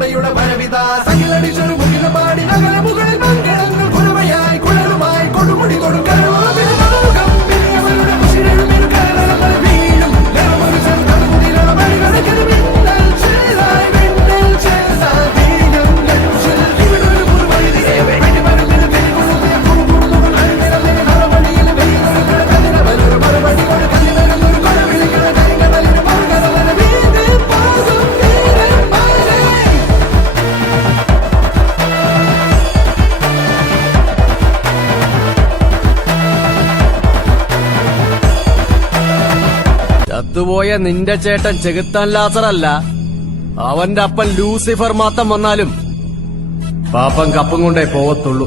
പടയുടെ പരവിത സകിലടിച്ചൊരു മുകില പാടി നഗര മുകളിൽ മംഗളങ്ങൾ കുരവയായി കുഴലുമായി കൊടുമുടി കൊടുക്കലും ചത്തുപോയ നിന്റെ ചേട്ടൻ ചെകുത്താൻ ലാസറല്ല, അവന്റെ അപ്പൻ ലൂസിഫർ മാത്രം വന്നാലും പാപ്പൻ കപ്പും കൊണ്ടേ പോവത്തുള്ളൂ.